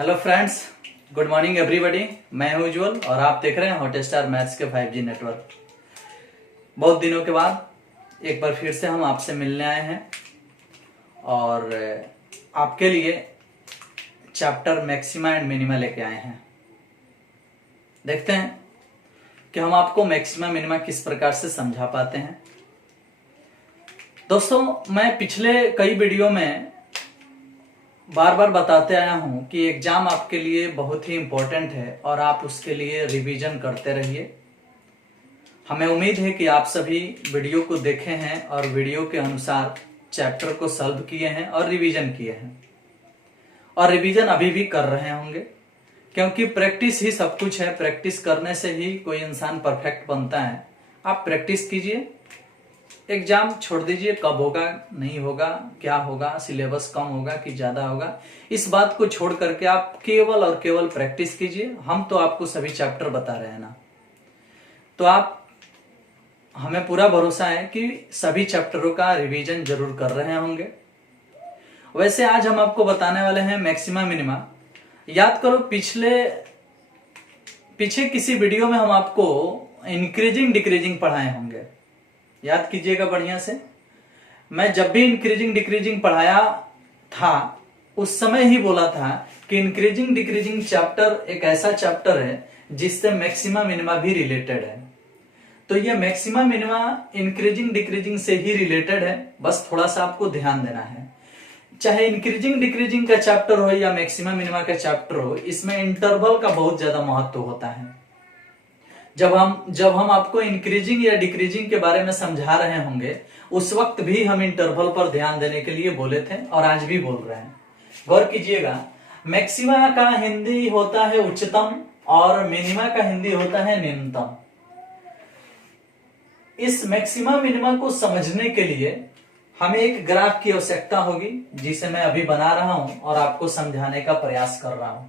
Hello friends, good morning everybody. मैं हूं उज्जवल और आप देख रहे हैं हॉटस्टार मैथ्स के 5G नेटवर्क। बहुत दिनों के बाद एक बार फिर से हम आपसे मिलने आए हैं और आपके लिए चैप्टर मैक्सिमा एंड मिनिमा लेके आए हैं। देखते हैं कि हम आपको मैक्सिमा मिनिमा किस प्रकार से समझा पाते हैं। दोस्तों, मैं पिछले कई वीडियो में बार बार बताते आया हूं कि एग्जाम आपके लिए बहुत ही इंपॉर्टेंट है और आप उसके लिए रिवीजन करते रहिए। हमें उम्मीद है कि आप सभी वीडियो को देखे हैं और वीडियो के अनुसार चैप्टर को सॉल्व किए हैं और रिवीजन किए हैं और रिवीजन अभी भी कर रहे होंगे, क्योंकि प्रैक्टिस ही सब कुछ है। प्रैक्टिस करने से ही कोई इंसान परफेक्ट बनता है। आप प्रैक्टिस कीजिए, एग्जाम छोड़ दीजिए। कब होगा, नहीं होगा, क्या होगा, सिलेबस कम होगा कि ज्यादा होगा, इस बात को छोड़ करके आप केवल और केवल प्रैक्टिस कीजिए। हम तो आपको सभी चैप्टर बता रहे हैं ना, तो आप हमें पूरा भरोसा है कि सभी चैप्टरों का रिवीजन जरूर कर रहे होंगे। वैसे आज हम आपको बताने वाले हैं मैक्सिमा मिनिमा। याद करो, पीछे किसी वीडियो में हम आपको इंक्रीजिंग डिक्रीजिंग पढ़ाए होंगे। याद कीजिएगा बढ़िया से। मैं जब भी इंक्रीजिंग डिक्रीजिंग पढ़ाया था उस समय ही बोला था कि इंक्रीजिंग डिक्रीजिंग चैप्टर एक ऐसा चैप्टर है जिससे मैक्सिमा मिनिमा भी रिलेटेड है। तो ये मैक्सिमा मिनिमा इंक्रीजिंग डिक्रीजिंग से ही रिलेटेड है, बस थोड़ा सा आपको ध्यान देना है। चाहे इंक्रीजिंग डिक्रीजिंग का चैप्टर हो या मैक्सिमा मिनिमा का चैप्टर हो, इसमें इंटरवल का बहुत ज्यादा महत्व होता है। जब हम आपको इंक्रीजिंग या डिक्रीजिंग के बारे में समझा रहे होंगे, उस वक्त भी हम इंटरवल पर ध्यान देने के लिए बोले थे और आज भी बोल रहे हैं। गौर कीजिएगा, मैक्सिमा का हिंदी होता है उच्चतम और मिनिमा का हिंदी होता है निम्नतम। इस मैक्सिमा मिनिमा को समझने के लिए हमें एक ग्राफ की आवश्यकता होगी, जिसे मैं अभी बना रहा हूं और आपको समझाने का प्रयास कर रहा हूं।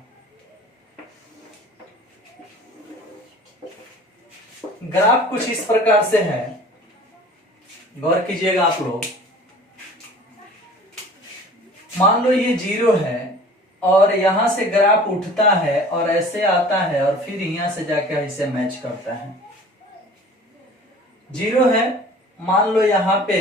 ग्राफ कुछ इस प्रकार से है, गौर कीजिएगा आप लोग। मान लो ये 0 है और यहां से ग्राफ उठता है और ऐसे आता है और फिर यहां से जाकर इसे मैच करता है। 0 है, मान लो यहां पे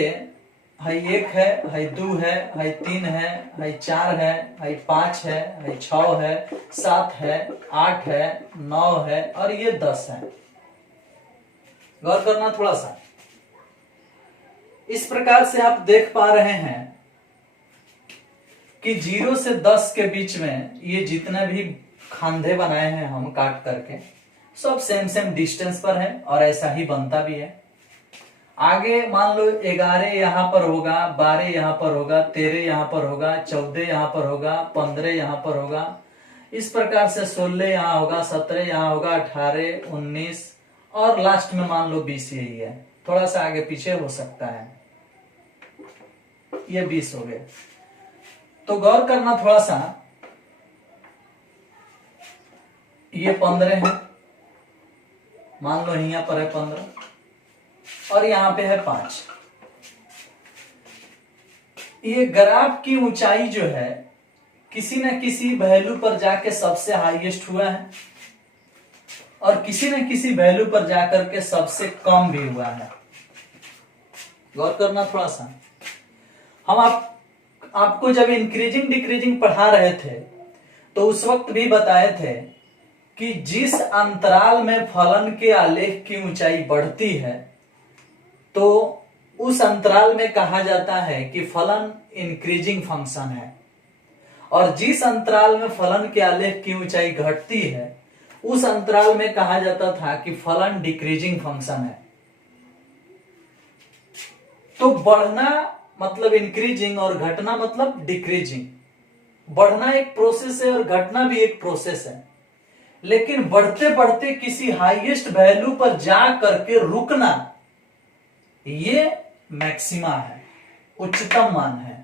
है 1 है 2 है 3 है 4 है 5 है 6 है 7 है 8 है 9 है और ये 10 है। गौर करना थोड़ा सा। इस प्रकार से आप देख पा रहे हैं कि 0 से 10 के बीच में ये जितने भी खांधे बनाए हैं हम काट करके, सब सेम डिस्टेंस पर है और ऐसा ही बनता भी है। आगे मान लो 11 यहां पर होगा, 12 यहां पर होगा, 13 यहां पर होगा, 14 यहां पर होगा, 15 यहां पर होगा, इस प्रकार से 16 यहां होगा, 17 यहां होगा, 18, 19 और लास्ट में मान लो 20 यही है। थोड़ा सा आगे पीछे हो सकता है, ये 20 हो गए। तो गौर करना थोड़ा सा, ये 15 है, मान लो यहां पर है 15 और यहां पे है 5। ये ग्राफ की ऊंचाई जो है किसी न किसी वैल्यू पर जाके सबसे हाईएस्ट हुआ है और किसी न किसी वैल्यू पर जाकर के सबसे कम भी हुआ है। गौर करना थोड़ा सा। हम आपको जब इंक्रीजिंग डिक्रीजिंग पढ़ा रहे थे तो उस वक्त भी बताए थे कि जिस अंतराल में फलन के आलेख की ऊंचाई बढ़ती है तो उस अंतराल में कहा जाता है कि फलन इंक्रीजिंग फंक्शन है, और जिस अंतराल में फलन के आलेख की ऊंचाई घटती है उस अंतराल में कहा जाता था कि फलन डिक्रीजिंग फंक्शन है। तो बढ़ना मतलब इंक्रीजिंग और घटना मतलब डिक्रीजिंग। बढ़ना एक प्रोसेस है और घटना भी एक प्रोसेस है, लेकिन बढ़ते बढ़ते किसी हाईएस्ट वैल्यू पर जा करके रुकना, ये मैक्सिमा है, उच्चतम मान है।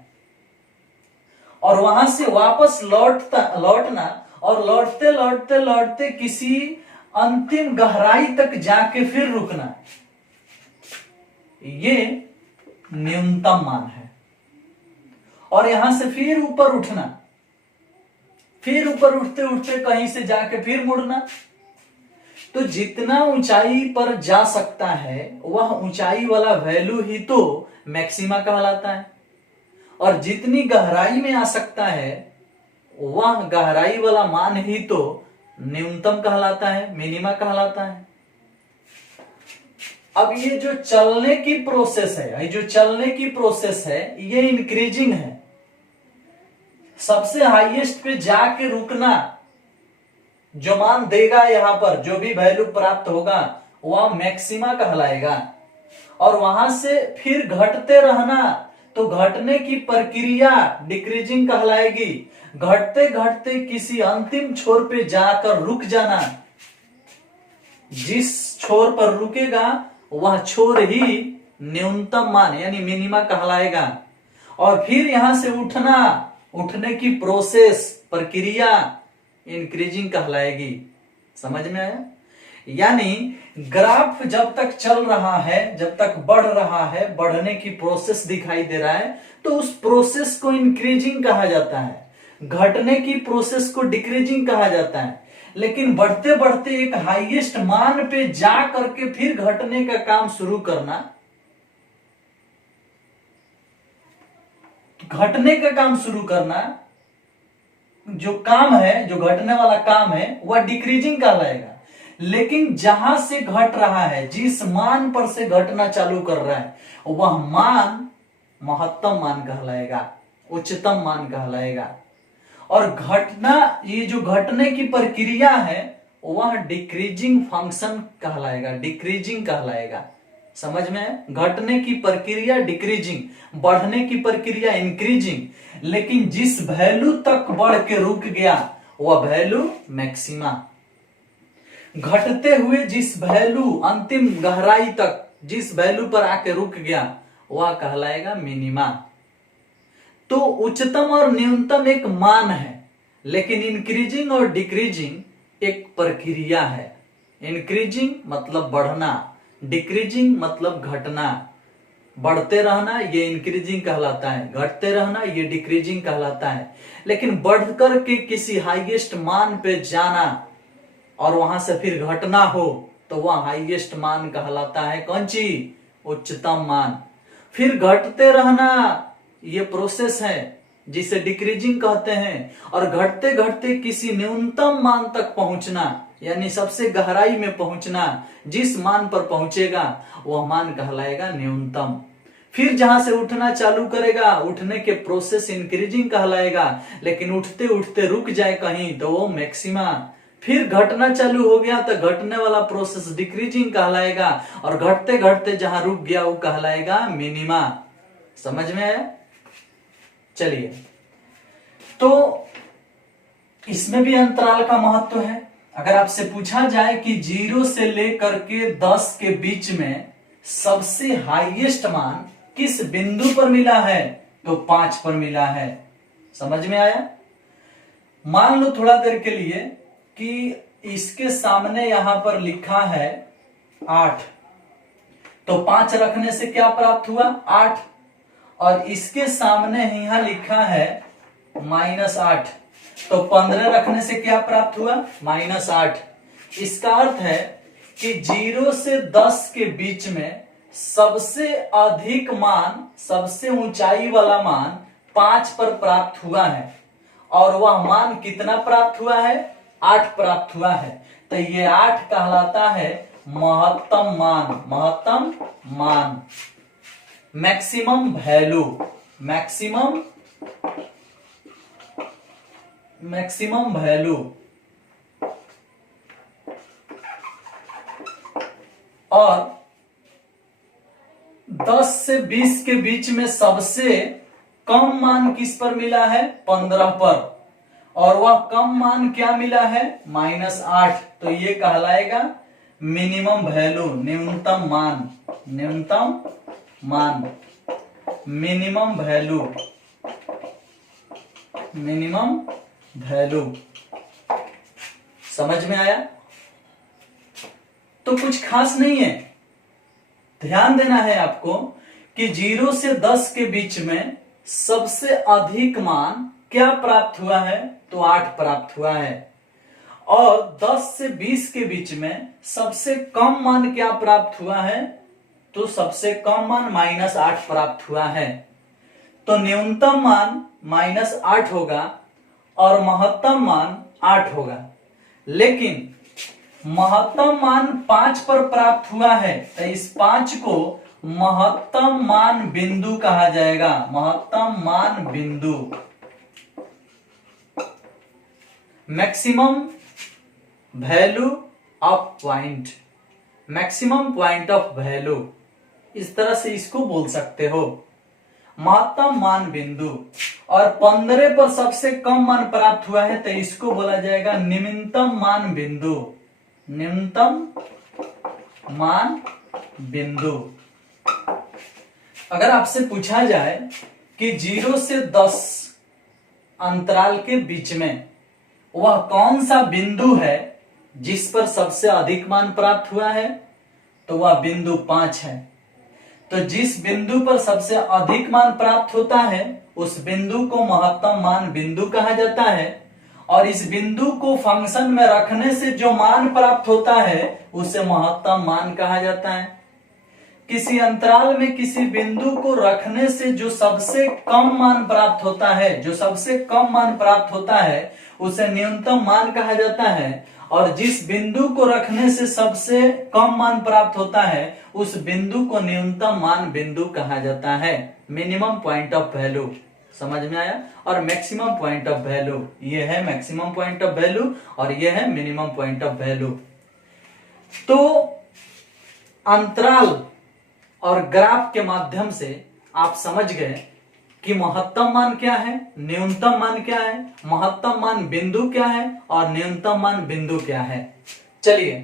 और वहां से वापस लौटना और लौटते लौटते लौटते किसी अंतिम गहराई तक जाके फिर रुकना, ये न्यूनतम मान है। और यहां से फिर ऊपर उठना, फिर ऊपर उठते उठते कहीं से जाके फिर मुड़ना। तो जितना ऊंचाई पर जा सकता है वह ऊंचाई वाला वैल्यू ही तो मैक्सिमा कहलाता है, और जितनी गहराई में आ सकता है वह गहराई वाला मान ही तो न्यूनतम कहलाता है, मिनिमा कहलाता है। अब ये जो चलने की प्रोसेस है, ये इंक्रीजिंग है। सबसे हाईएस्ट पे जाके रुकना, जो मान देगा यहां पर जो भी वैल्यू प्राप्त होगा वह मैक्सिमा कहलाएगा, और वहां से फिर घटते रहना तो घटने की प्रक्रिया डिक्रीजिंग कहलाएगी। घटते घटते किसी अंतिम छोर पे जाकर रुक जाना, जिस छोर पर रुकेगा वह छोर ही न्यूनतम मान यानी मिनिमा कहलाएगा। और फिर यहां से उठने की प्रोसेस प्रक्रिया इंक्रीजिंग कहलाएगी। समझ में आया? यानी ग्राफ जब तक चल रहा है, जब तक बढ़ रहा है, बढ़ने की प्रोसेस दिखाई दे रहा है, तो उस प्रोसेस को इंक्रीजिंग कहा जाता है। घटने की प्रोसेस को डिक्रीजिंग कहा जाता है। लेकिन बढ़ते बढ़ते एक हाईएस्ट मान पे जा करके फिर घटने का काम शुरू करना, घटने का काम शुरू करना, जो काम है, जो घटने वाला काम है वह डिक्रीजिंग कहलाएगा। लेकिन जहां से घट रहा है, जिस मान पर से घटना चालू कर रहा है, वह मान महत्तम मान कहलाएगा, उच्चतम मान कहलाएगा। और घटना, ये जो घटने की प्रक्रिया है वह डिक्रीजिंग फंक्शन कहलाएगा, डिक्रीजिंग कहलाएगा। समझ में? घटने की प्रक्रिया डिक्रीजिंग, बढ़ने की प्रक्रिया इंक्रीजिंग। लेकिन जिस वैल्यू तक बढ़ के रुक गया वह वैल्यू मैक्सिमा। घटते हुए जिस वैल्यू अंतिम गहराई तक, जिस वैल्यू पर आके रुक गया वह कहलाएगा मिनिमा। तो उच्चतम और न्यूनतम एक मान है, लेकिन इंक्रीजिंग और डिक्रीजिंग एक प्रक्रिया है। इंक्रीजिंग मतलब बढ़ना, डिक्रीजिंग मतलब घटना। बढ़ते रहना ये इंक्रीजिंग कहलाता है, घटते रहना ये डिक्रीजिंग कहलाता है। लेकिन बढ़कर के किसी हाईएस्ट मान पे जाना और वहां से फिर घटना हो तो वह हाईएस्ट मान कहलाता है। कौन सी? उच्चतम मान। फिर घटते रहना ये प्रोसेस है जिसे डिक्रीजिंग कहते हैं, और घटते घटते किसी न्यूनतम मान तक पहुंचना यानी सबसे गहराई में पहुंचना, जिस मान पर पहुंचेगा वह मान कहलाएगा न्यूनतम। फिर जहां से उठना चालू करेगा, उठने के प्रोसेस इंक्रीजिंग कहलाएगा। लेकिन उठते उठते रुक जाए कहीं तो वो मैक्सिमा। फिर घटना चालू हो गया तो घटने वाला प्रोसेस डिक्रीजिंग कहलाएगा, और घटते घटते जहां रुक गया वो कहलाएगा मिनिमा। समझ में आया? चलिए, तो इसमें भी अंतराल का महत्व है। अगर आपसे पूछा जाए कि 0 से लेकर के 10 के बीच में सबसे हाईएस्ट मान किस बिंदु पर मिला है, तो 5 पर मिला है। समझ में आया? मान लो थोड़ा देर के लिए कि इसके सामने यहां पर लिखा है 8, तो 5 रखने से क्या प्राप्त हुआ? 8। और इसके सामने यहां लिखा है -8, तो 15 रखने से क्या प्राप्त हुआ? -8। इसका अर्थ है कि 0 से 10 के बीच में सबसे अधिक मान, सबसे ऊंचाई वाला मान 5 पर प्राप्त हुआ है, और वह मान कितना प्राप्त हुआ है? 8 प्राप्त हुआ है। तो ये 8 कहलाता है महत्तम मान, महत्तम मान, मैक्सिमम वैल्यू, मैक्सिमम वैल्यू। और 10 से 20 के बीच में सबसे कम मान किस पर मिला है? 15 पर, और वह कम मान क्या मिला है? -8। तो ये कहलाएगा मिनिमम वैल्यू, न्यूनतम मान, न्यूनतम मान, मिनिमम वैल्यू, मिनिमम वैल्यू। समझ में आया? तो कुछ खास नहीं है, ध्यान देना है आपको कि 0 से 10 के बीच में सबसे अधिक मान क्या प्राप्त हुआ है? तो 8 प्राप्त हुआ है। और 10 से 20 के बीच में सबसे कम मान क्या प्राप्त हुआ है? तो सबसे कम मान -8 प्राप्त हुआ है। तो न्यूनतम मान -8 होगा और महत्तम मान 8 होगा। लेकिन महत्तम मान 5 पर प्राप्त हुआ है, तो इस 5 को महत्तम मान बिंदु कहा जाएगा। महत्तम मान बिंदु, maximum value of point, maximum point of value, इस तरह से इसको बोल सकते हो, महत्तम मान बिंदु। और 15 पर सबसे कम मान प्राप्त हुआ है, तो इसको बोला जाएगा निम्नतम मान बिंदु, निम्नतम मान बिंदु। अगर आपसे पूछा जाए कि 0 से 10 अंतराल के बीच में वह कौन सा बिंदु है जिस पर सबसे अधिक मान प्राप्त हुआ है, तो वह बिंदु 5 है। तो जिस बिंदु पर सबसे अधिक मान प्राप्त होता है उस बिंदु को महत्तम मान बिंदु कहा जाता है। और इस बिंदु को फंक्शन में रखने से जो मान प्राप्त होता है उसे महत्तम मान कहा जाता है। किसी अंतराल में किसी बिंदु को रखने से जो सबसे कम मान प्राप्त होता है, जो सबसे कम मान प्राप्त होता है उसे न्यूनतम मान कहा जाता है। और जिस बिंदु को रखने से सबसे कम मान प्राप्त होता है उस बिंदु को न्यूनतम मान बिंदु कहा जाता है। मिनिमम पॉइंट ऑफ वैल्यू, समझ में आया? और मैक्सिमम पॉइंट ऑफ वैल्यू, ये है मैक्सिमम पॉइंट ऑफ वैल्यू और ये है मिनिमम पॉइंट ऑफ वैल्यू। तो अंतराल और ग्राफ के माध्यम से आप समझ गए कि महत्तम मान क्या है, न्यूनतम मान क्या है, महत्तम मान बिंदु क्या है और न्यूनतम मान बिंदु क्या है। चलिए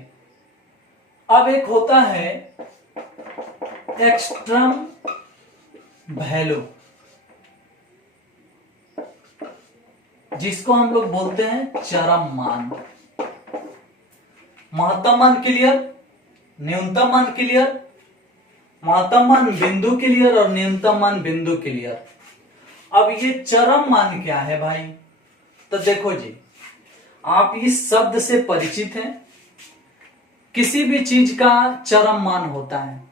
अब एक होता है एक्सट्रीम वैल्यू, जिसको हम लोग बोलते हैं चरम मान। महत्तम मान क्लियर, न्यूनतम मान क्लियर, महत्तम मान बिंदु क्लियर और न्यूनतम मान बिंदु क्लियर। अब ये चरम मान क्या है भाई? तो देखो जी, आप इस शब्द से परिचित हैं। किसी भी चीज का चरम मान होता है,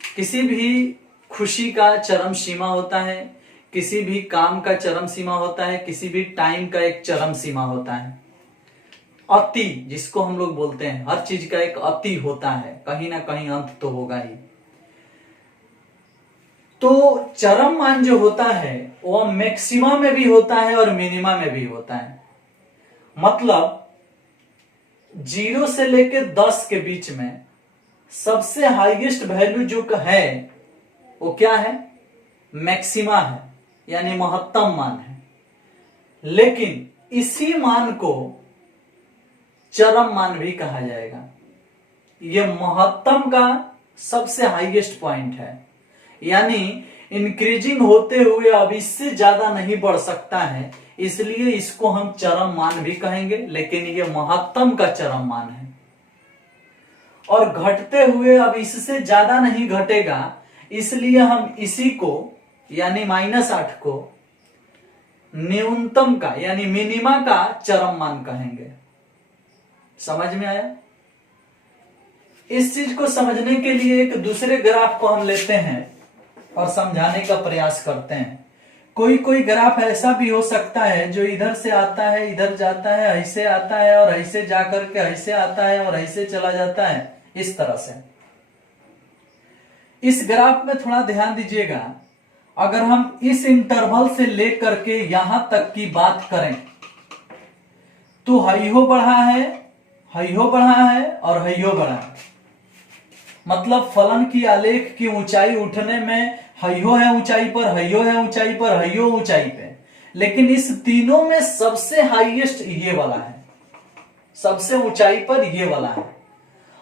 किसी भी खुशी का चरम सीमा होता है, किसी भी काम का चरम सीमा होता है, किसी भी टाइम का एक चरम सीमा होता है। अति जिसको हम लोग बोलते हैं, हर चीज का एक अति होता है, कहीं ना कहीं अंत तो होगा ही। तो चरम मान जो होता है वो मैक्सिमा में भी होता है और मिनिमा में भी होता है। मतलब 0 से लेकर 10 के बीच में सबसे हाईएस्ट वैल्यू जो है वो क्या है? मैक्सिमा है, यानी महत्तम मान है। लेकिन इसी मान को चरम मान भी कहा जाएगा। यह महत्तम का सबसे हाईएस्ट पॉइंट है, यानी इंक्रीजिंग होते हुए अब इससे ज्यादा नहीं बढ़ सकता है, इसलिए इसको हम चरम मान भी कहेंगे। लेकिन यह महत्तम का चरम मान है। और घटते हुए अब इससे ज्यादा नहीं घटेगा, इसलिए हम इसी को यानी -8 को न्यूनतम का यानी मिनिमा का चरम मान कहेंगे। समझ में आया? इस चीज को समझने के लिए एक दूसरे ग्राफ को हम लेते हैं और समझाने का प्रयास करते हैं। कोई कोई ग्राफ ऐसा भी हो सकता है जो इधर से आता है, इधर जाता है, ऐसे आता है और ऐसे जाकर के ऐसे आता है और ऐसे चला जाता है, इस तरह से। इस ग्राफ में थोड़ा ध्यान दीजिएगा। अगर हम इस इंटरवल से लेकर के यहां तक की बात करें तो हइयो बढ़ा है, हइयो बढ़ा है और हइयो बढ़ा है। मतलब फलन की आलेख की ऊंचाई उठने में हइयो है ऊंचाई पर, हइयो है ऊंचाई पर, हइयो ऊंचाई पे। लेकिन इस तीनों में सबसे हाईएस्ट ये वाला है, सबसे ऊंचाई पर ये वाला है।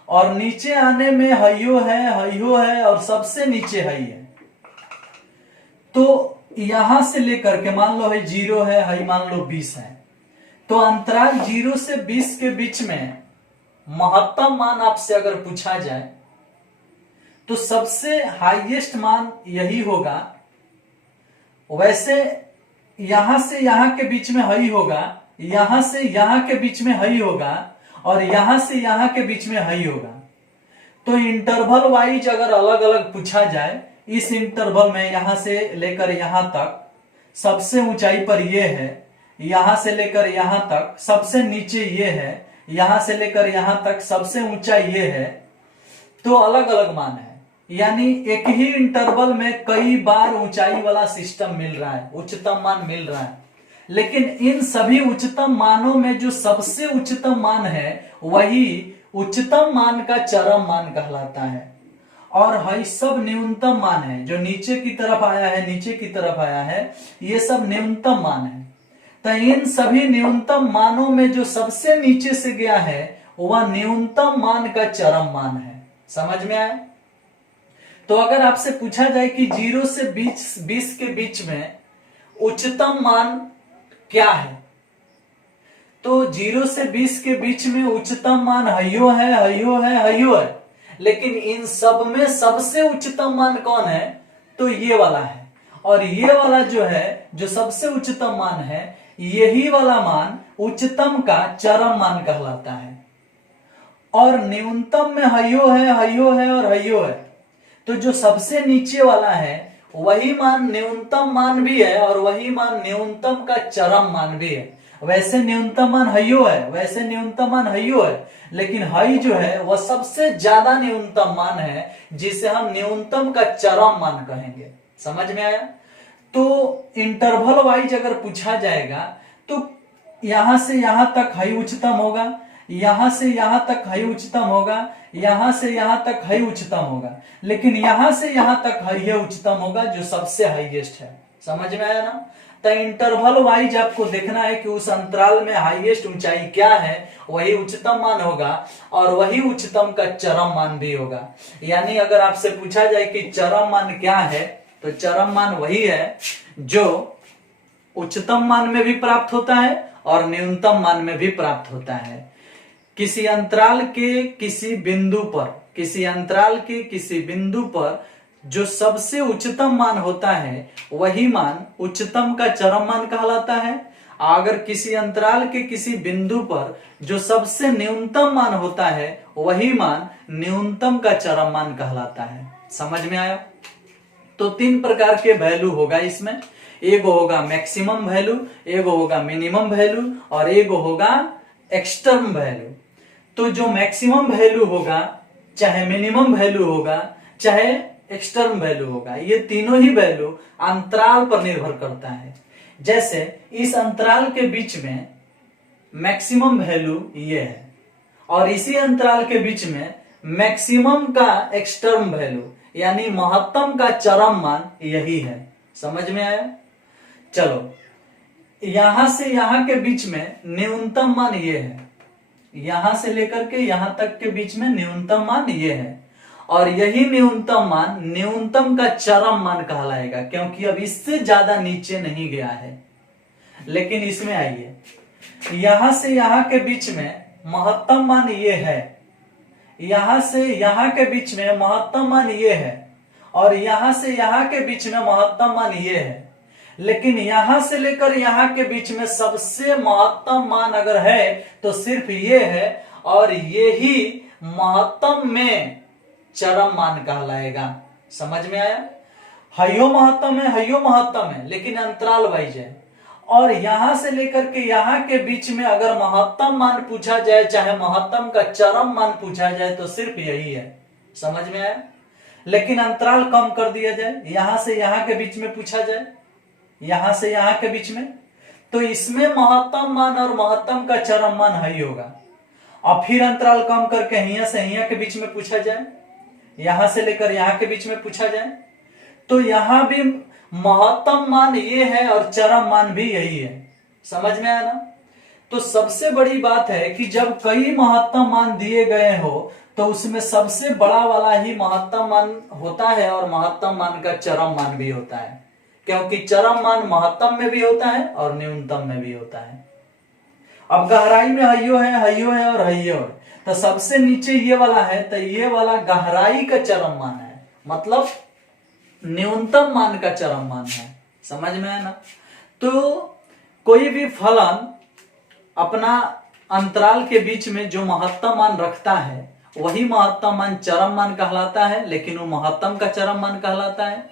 और नीचे आने में हइयो है और सबसे नीचे हई है। तो यहां से लेकर के मान लो है 0 है, हई मान लो 20 है। तो अंतराल 0 से 20 के बीच में महत्तम मान आपसे अगर पूछा जाए तो सबसे हाईएस्ट मान यही होगा। वैसे यहां से यहां के बीच में हई होगा, यहां से यहां के बीच में हई होगा, और यहां से यहां के बीच में हई होगा। तो इंटरवल वाइज अगर अलग अलग पूछा जाए, इस इंटरवल में यहां से लेकर यहां तक सबसे ऊंचाई पर ये है, यहां से लेकर यहां तक सबसे नीचे ये है, यहां से लेकर यहां तक सबसे ऊंचा ये है, तो अलग अलग मान है। यानी एक ही इंटरवल में कई बार ऊंचाई वाला सिस्टम मिल रहा है, उच्चतम मान मिल रहा है। लेकिन इन सभी उच्चतम मानों में जो सबसे उच्चतम मान है वही उच्चतम मान का चरम मान कहलाता है, और हई सब न्यूनतम मान है। जो नीचे की तरफ आया है, नीचे की तरफ आया है, ये सब न्यूनतम मान है। तो इन सभी न्यूनतम मानों में जो सबसे नीचे से गया है वह न्यूनतम मान का चरम मान है। समझ में आया? तो अगर आपसे पूछा जाए कि 0 से 20 के बीच में उच्चतम मान क्या है, तो 0 से 20 के बीच में उच्चतम मान हयो है, हयो है, हयो है। लेकिन इन सब में सबसे उच्चतम मान कौन है? तो ये वाला है। और ये वाला जो है, जो सबसे उच्चतम मान है, यही वाला मान उच्चतम का चरम मान कहलाता है। और न्यूनतम में हयो है, हयो है और हयो है। तो जो सबसे नीचे वाला है वही मान न्यूनतम मान भी है, और वही मान न्यूनतम का चरम मान भी है। वैसे न्यूनतम मान हयो है, वैसे न्यूनतम मान हयो है, लेकिन हई जो है वह सबसे ज्यादा न्यूनतम मान है, जिसे हम न्यूनतम का चरम मान कहेंगे। समझ में आया? तो इंटरवल वाइज अगर पूछा जाएगा तो यहां से यहां तक हई उच्चतम होगा, यहां से यहां तक हई उच्चतम होगा, यहां से यहां तक हई उच्चतम होगा, लेकिन यहां से यहां तक हई उच्चतम होगा जो सबसे हाईएस्ट है। समझ में आया ना? तो इंटरवल वाइज आपको देखना है कि उस अंतराल में हाईएस्ट ऊंचाई क्या है, वही उच्चतम मान होगा, और वही उच्चतम का चरम मान भी होगा। यानी अगर आपसे पूछा जाए कि चरम मान क्या है, तो चरम मान वही है जो उच्चतम मान में भी प्राप्त होता है और न्यूनतम मान में भी प्राप्त होता है। किसी अंतराल के किसी बिंदु पर, किसी अंतराल के किसी बिंदु पर जो सबसे उच्चतम मान होता है वही मान उच्चतम का चरम मान कहलाता है। अगर किसी अंतराल के किसी बिंदु पर जो सबसे न्यूनतम मान होता है वही मान न्यूनतम का चरम मान कहलाता है। समझ में आया? तो 3 प्रकार के वैल्यू होगा इसमें। एक होगा मैक्सिमम वैल्यू, एक होगा मिनिमम वैल्यू, और एक होगा एक्सटर्म वैल्यू। तो जो मैक्सिमम वैल्यू होगा, चाहे मिनिमम वैल्यू होगा, चाहे एक्सटर्म वैल्यू होगा, ये तीनों ही वैल्यू अंतराल पर निर्भर करता है। जैसे इस अंतराल के बीच में मैक्सिमम वैल्यू ये है, और इसी अंतराल के बीच में मैक्सिमम का एक्सटर्म वैल्यू यानी महत्तम का चरम मान यही है। समझ में आया? चलो, यहां से यहां के बीच में न्यूनतम मान ये है, यहां से लेकर के यहां तक के बीच में न्यूनतम मान ये है, और यही न्यूनतम मान न्यूनतम का चरम मान कहलाएगा, क्योंकि अब इससे ज्यादा नीचे नहीं गया है। लेकिन इसमें आइए, यहां से यहां के बीच में महत्तम मान ये है, यहां से यहां के बीच में महत्तम मान ये है, और यहां से यहां के बीच में महत्तम मान ये है। लेकिन यहां से लेकर यहां के बीच में सबसे महत्तम मान अगर है तो सिर्फ ये है, और ये ही महत्तम में चरम मान कहलाएगा। समझ में आया? हयो महत्तम है, हयो महत्तम है, लेकिन अंतराल वाइज है। और यहां से लेकर के यहां के बीच में अगर महत्तम मान पूछा जाए, चाहे महत्तम का चरम मान पूछा जाए, तो सिर्फ यही है। समझ में आया? लेकिन अंतराल कम कर दिया जाए, यहां से यहां के बीच में पूछा जाए, यहां से यहां के बीच में, तो इसमें महत्तम मान और महत्तम का चरम मान हई होगा। और फिर अंतराल कम करके हिया से हिया के बीच में पूछा जाए, यहां से लेकर यहां के बीच में पूछा जाए, तो यहां भी महत्तम मान ये है और चरम मान भी यही है। समझ में आया ना? तो सबसे बड़ी बात है कि जब कई महत्तम मान दिए गए हो तो उसमें सबसे बड़ा वाला ही महत्तम मान होता है, और महत्तम मान का चरम मान भी होता है, क्योंकि चरम मान महत्तम में भी होता है और न्यूनतम में भी होता है। अब गहराई में हयो है, हयो है और हयो है, तो सबसे नीचे ये वाला है, तो ये वाला गहराई का चरम मान है, मतलब न्यूनतम मान का चरम मान है। समझ में है ना? तो कोई भी फलन अपना अंतराल के बीच में जो महत्तम मान रखता है वही महत्तम मान चरम मान कहलाता है, लेकिन वो महत्तम का चरम मान कहलाता है।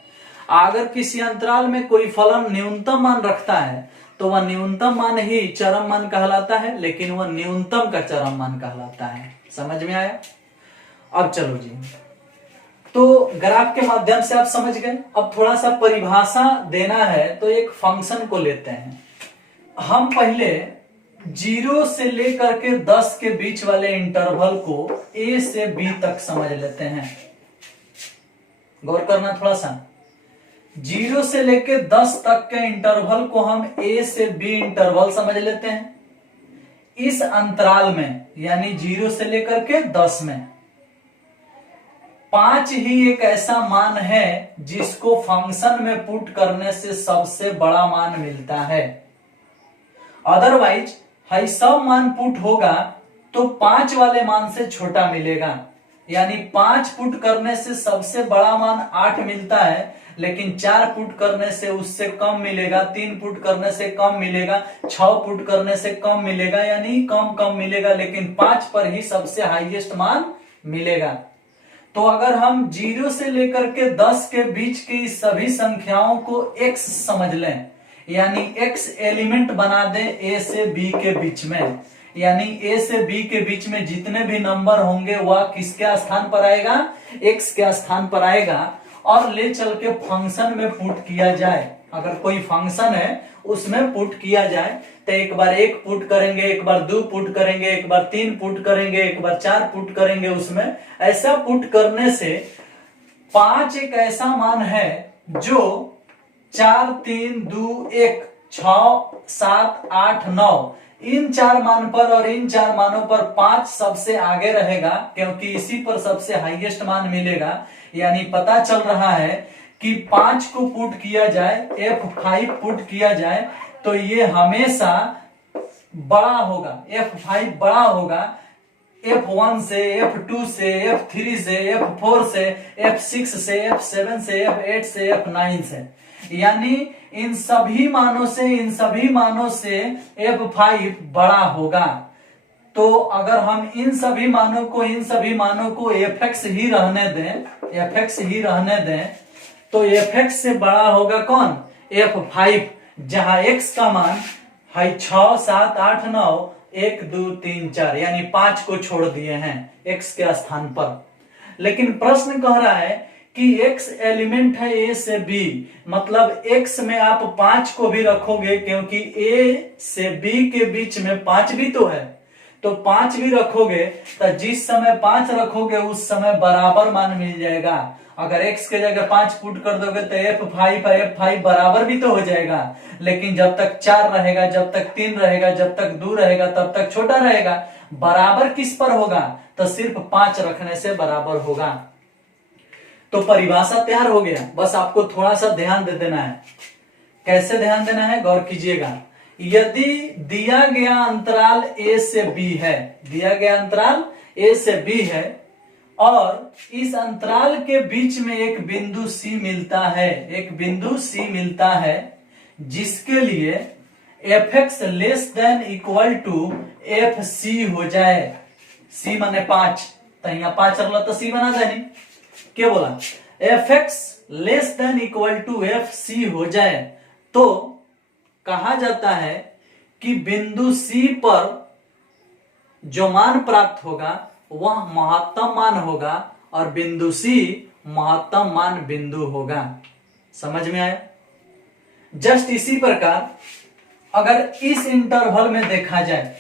अगर किसी अंतराल में कोई फलन न्यूनतम मान रखता है तो वह न्यूनतम मान ही चरम मान कहलाता है, लेकिन वह न्यूनतम का चरम मान कहलाता है। समझ में आया? अब चलो जी, तो ग्राफ के माध्यम से आप समझ गए। अब थोड़ा सा परिभाषा देना है, तो एक फंक्शन को लेते हैं हम। पहले 0 से लेकर के 10 के बीच वाले इंटरवल को a से b तक समझ लेते हैं। गौर करना थोड़ा सा। 0 से लेकर 10 तक के इंटरवल को हम a से b इंटरवल समझ लेते हैं। इस अंतराल में यानी 0 से लेकर के 10 में 5 ही एक ऐसा मान है जिसको फंक्शन में पुट करने से सबसे बड़ा मान मिलता है। अदरवाइज हाई सब मान पुट होगा तो 5 वाले मान से छोटा मिलेगा। यानी 5 पुट करने से सबसे बड़ा मान 8 मिलता है, लेकिन 4 पुट करने से उससे कम मिलेगा, 3 पुट करने से कम मिलेगा, 6 पुट करने से कम मिलेगा, यानी कम मिलेगा, लेकिन 5 पर ही सबसे हाईएस्ट मान मिलेगा। तो अगर हम 0 से लेकर के 10 के बीच की सभी संख्याओं को x समझ लें, यानी x एलिमेंट बना दें a से b के बीच में, यानी a से b के बीच में जितने भी नंबर होंगे वह किसके स्थान पर आएगा? x के स्थान पर आएगा। और ले चल के फंक्शन में पुट किया जाए। अगर कोई फंक्शन है उसमें पुट किया जाए तो एक बार 1 पुट करेंगे, एक बार 2 पुट करेंगे, एक बार 3 पुट करेंगे, एक बार 4 पुट करेंगे। उसमें ऐसा पुट करने से 5 एक ऐसा मान है जो 4, 3, 2, 1, 6, 7, 8, 9 इन 4 मान पर और इन 4 मानों पर 5 सबसे आगे रहेगा, क्योंकि इसी पर सबसे हाईएस्ट मान मिलेगा। यानी पता चल रहा है कि 5 को पुट किया जाए, F5 पुट किया जाए तो ये हमेशा बड़ा होगा, F5 बड़ा होगा F1 से, F2 से, F3 से, F4 से, F6 से, F7 से, F8 से, F9 से, यानी इन सभी मानों से F5 बड़ा होगा। तो अगर हम इन सभी मानों को fx ही रहने दें तो fx से बड़ा होगा कौन? F5, जहां x का मान है 6, 7, 8, 9, 1, 2, 3, 4, यानी 5 को छोड़ दिए हैं x के स्थान पर। लेकिन प्रश्न कह रहा है कि x एलिमेंट है a से b, मतलब x में आप 5 को भी रखोगे, क्योंकि a से b के बीच में 5 भी तो है, तो 5 भी रखोगे तो जिस समय 5 रखोगे उस समय बराबर मान मिल जाएगा। अगर x के जगह 5 पुट कर दोगे तो F5 बराबर भी तो हो जाएगा, लेकिन जब तक 4 रहेगा, जब तक 3 रहेगा, जब तक 2 रहेगा, तब तक छोटा रहेगा। बराबर किस पर होगा? तो सिर्फ 5 रखने से बराबर होगा। तो परिभाषा तैयार हो गया, बस आपको थोड़ा सा ध्यान दे देना है। कैसे ध्यान देना है? गौर कीजिएगा। यदि दिया गया अंतराल a से b है, और इस अंतराल के बीच में एक बिंदु c मिलता है, जिसके लिए fx less than equal to fc हो जाए। c माने 5, तो यहाँ 5 रखला तो c बना देनी। क्या बोला? fx less than equal to fc हो जाए तो कहा जाता है कि बिंदु C पर जो मान प्राप्त होगा वह महत्तम मान होगा, और बिंदु C महत्तम मान बिंदु होगा। समझ में आया? जस्ट इसी प्रकार अगर इस इंटरवल में देखा जाए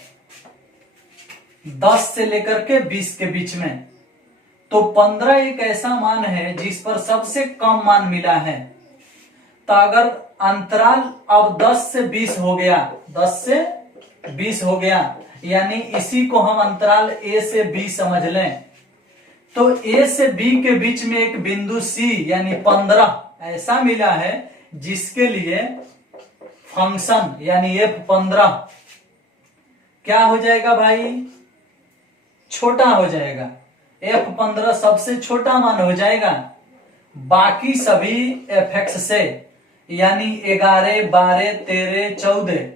10 से लेकर के 20 के बीच में, तो 15 एक ऐसा मान है जिस पर सबसे कम मान मिला है। तो अगर अंतराल अब 10 से 20 हो गया, यानी इसी को हम अंतराल a से b समझ लें, तो a से b के बीच में एक बिंदु c यानी 15 ऐसा मिला है जिसके लिए फंक्शन यानी F15 क्या हो जाएगा भाई? छोटा हो जाएगा। F15 सबसे छोटा मान हो जाएगा बाकी सभी fx से, यानी 11, 12, 13, 14,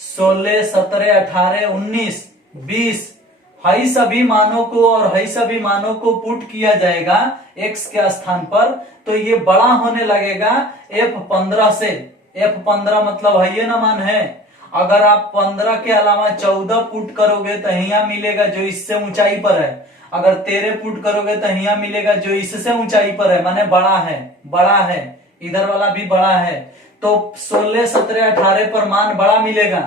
16, 17, 18, 19, 20 हई सभी मानों को और हई सभी मानों को पुट किया जाएगा x के स्थान पर, तो ये बड़ा होने लगेगा F15 से। F15 मतलब है ना मान है। अगर आप 15 के अलावा 14 पुट करोगे तो यहाँ मिलेगा जो इससे ऊंचाई पर है। अगर 13 पुट करोगे तो यहाँ मिलेगा जो इससे ऊंचाई पर है, माने बड़ा है। बड़ा है, इधर वाला भी बड़ा है। तो 16, 17, 18 पर मान बड़ा मिलेगा,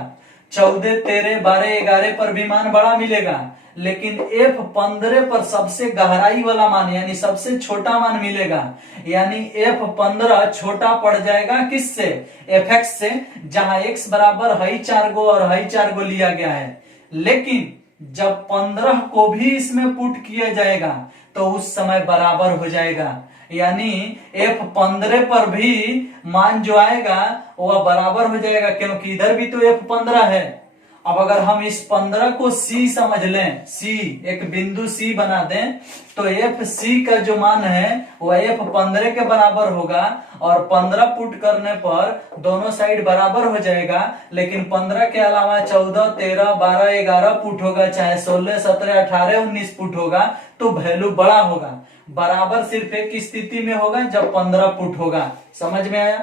14, 13, 12, 11 पर भी मान बड़ा मिलेगा, लेकिन F15 पर सबसे गहराई वाला मान यानी सबसे छोटा मान मिलेगा। यानी F15 छोटा पड़ जाएगा किससे? Fx से, जहां x बराबर हई 4 गो और हई 4 गो लिया गया है। लेकिन जब 15 को भी इसमें पुट किया जाएगा तो उस समय बराबर हो जाएगा। यानी F15 पर भी मान जो आएगा वह बराबर हो जाएगा, क्योंकि इधर भी तो F15 है। अब अगर हम इस 15 को C समझ लें, C एक बिंदु C बना दें, तो FC का जो मान है वह F15 के बराबर होगा और 15 पुट करने पर दोनों साइड बराबर हो जाएगा। लेकिन 15 के अलावा 14, 13, 12, 11 पुट होगा, चाहे 16, 17, 18, 19 पुट होगा, तो वैल्यू बड़ा होगा। बराबर सिर्फ एक स्थिति में होगा, जब 15 पुट होगा। समझ में आया?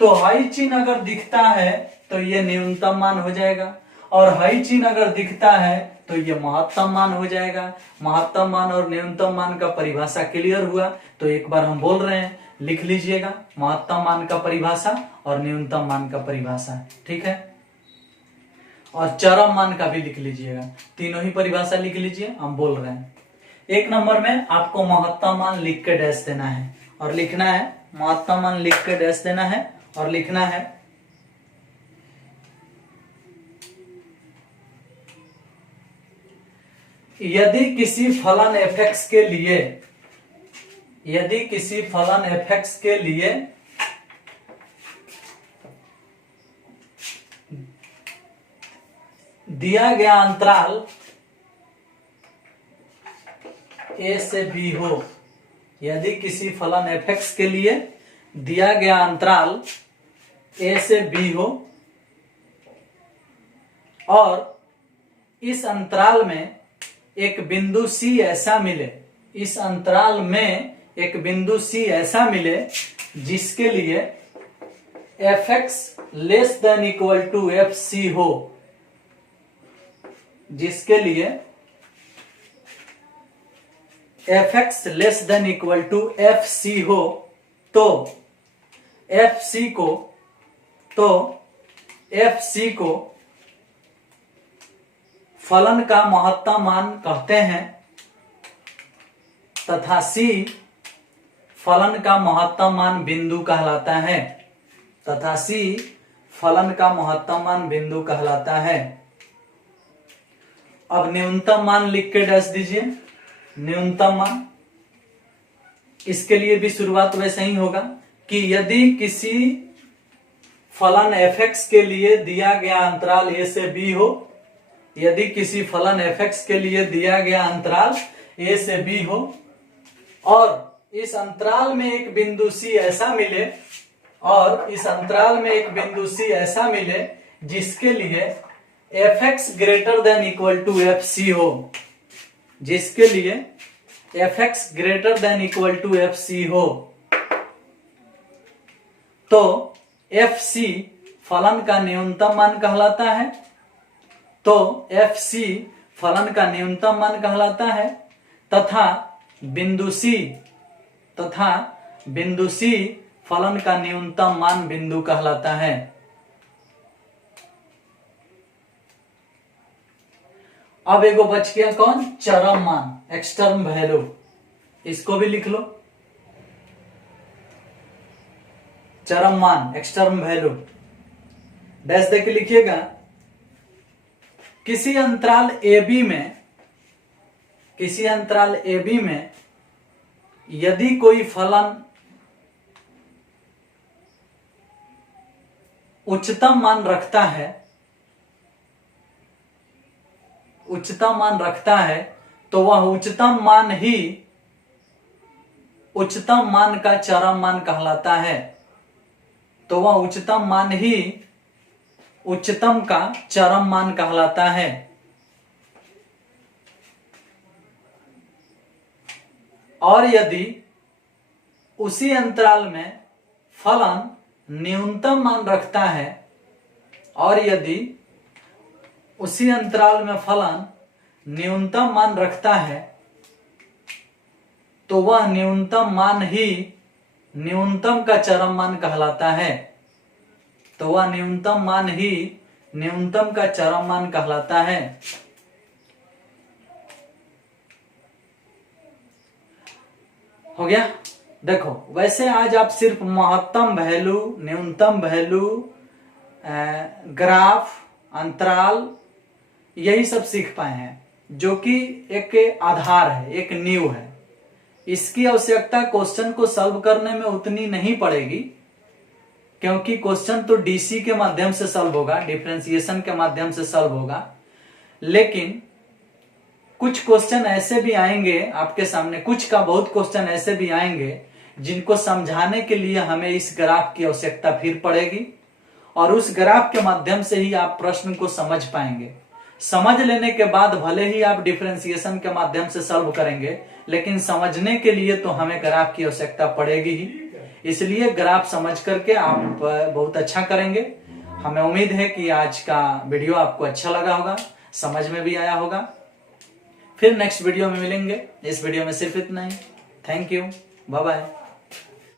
तो हाई चिन्ह अगर दिखता है तो ये न्यूनतम मान हो जाएगा, और हाई चिन्ह अगर दिखता है तो ये महत्तम मान हो जाएगा। महत्तम मान और न्यूनतम मान का परिभाषा क्लियर हुआ? तो एक बार हम बोल रहे हैं, लिख लीजिएगा महत्तम मान का परिभाषा और न्यूनतम मान का परिभाषा, ठीक है? और चरम मान का भी लिख लीजिएगा, तीनों ही परिभाषा लिख लीजिए, हम बोल रहे हैं। एक नंबर में आपको महत्तम मान लिख के डैश देना है और लिखना है, महत्तम मान लिख के डैश देना है और लिखना है यदि किसी फलन fx के लिए, यदि किसी फलन fx के लिए दिया गया अंतराल a से b हो, यदि किसी फलन fx के लिए दिया गया अंतराल a से b हो और इस अंतराल में एक बिंदु C ऐसा मिले, इस अंतराल में एक बिंदु C ऐसा मिले जिसके लिए fx less than equal to fc हो, जिसके लिए fx less than equal to fc हो, तो fc को फलन का महत्तम मान कहते हैं तथा C फलन का महत्तम मान बिंदु कहलाता है, तथा C फलन का महत्तम मान बिंदु कहलाता है। अब न्यूनतम मान लिख के डैश दीजिए, न्यूनतम मान। इसके लिए भी शुरुआत वैसे ही होगा कि यदि किसी फलन fx के लिए दिया गया अंतराल a से b हो, यदि किसी फलन fx के लिए दिया गया अंतराल a से b हो और इस अंतराल में एक बिंदु C ऐसा मिले, और इस अंतराल में एक बिंदु C ऐसा मिले जिसके लिए fx greater than equal to fc हो, जिसके लिए fx greater than equal to fc हो, तो fc फलन का न्यूनतम मान कहलाता है, तो fc फलन का न्यूनतम मान कहलाता है तथा बिंदु C फलन का न्यूनतम मान बिंदु कहलाता है। अब एगो बच गया कौन? चरम मान, एक्सटर्म वैल्यू। इसको भी लिख लो, चरम मान, एक्सटर्म वैल्यू। डैश देके लिखिएगा किसी अंतराल AB में, किसी अंतराल AB में यदि कोई फलन उच्चतम मान रखता है, उच्चतम मान रखता है, तो वह उच्चतम मान ही उच्चतम मान का चरम मान कहलाता है। तो वह उच्चतम मान ही उच्चतम का चरम मान कहलाता है। और यदि उसी अंतराल में फलन न्यूनतम मान रखता है, और यदि उसी अंतराल में फलन न्यूनतम मान रखता है, तो वह न्यूनतम मान ही न्यूनतम का चरम मान कहलाता है। तो वह न्यूनतम मान ही न्यूनतम का चरम मान कहलाता है। हो गया। देखो, वैसे आज आप सिर्फ महत्तम वैल्यू, न्यूनतम वैल्यू, ग्राफ, अंतराल, यही सब सीख पाए हैं, जो कि एक आधार है, एक नींव है। इसकी आवश्यकता क्वेश्चन को सॉल्व करने में उतनी नहीं पड़ेगी, क्योंकि क्वेश्चन तो डीसी के माध्यम से सॉल्व होगा, डिफरेंशिएशन के माध्यम से सॉल्व होगा। लेकिन कुछ क्वेश्चन ऐसे भी आएंगे आपके सामने, कुछ का बहुत क्वेश्चन ऐसे भी आएंगे जिनको समझाने के लिए हमें इस ग्राफ की आवश्यकता फिर पड़ेगी, और उस ग्राफ के माध्यम से ही आप प्रश्न को समझ पाएंगे। समझ लेने के बाद भले ही आप डिफरेंशिएशन के माध्यम से सॉल्व करेंगे, लेकिन समझने के लिए तो हमें ग्राफ की आवश्यकता पड़ेगी ही। इसलिए ग्राफ समझ करके आप बहुत अच्छा करेंगे। हमें उम्मीद है कि आज का वीडियो आपको अच्छा लगा होगा, समझ में भी आया होगा। फिर नेक्स्ट वीडियो में मिलेंगे। इस वीडियो में सिर्फ इतना ही। Thank you, bye bye.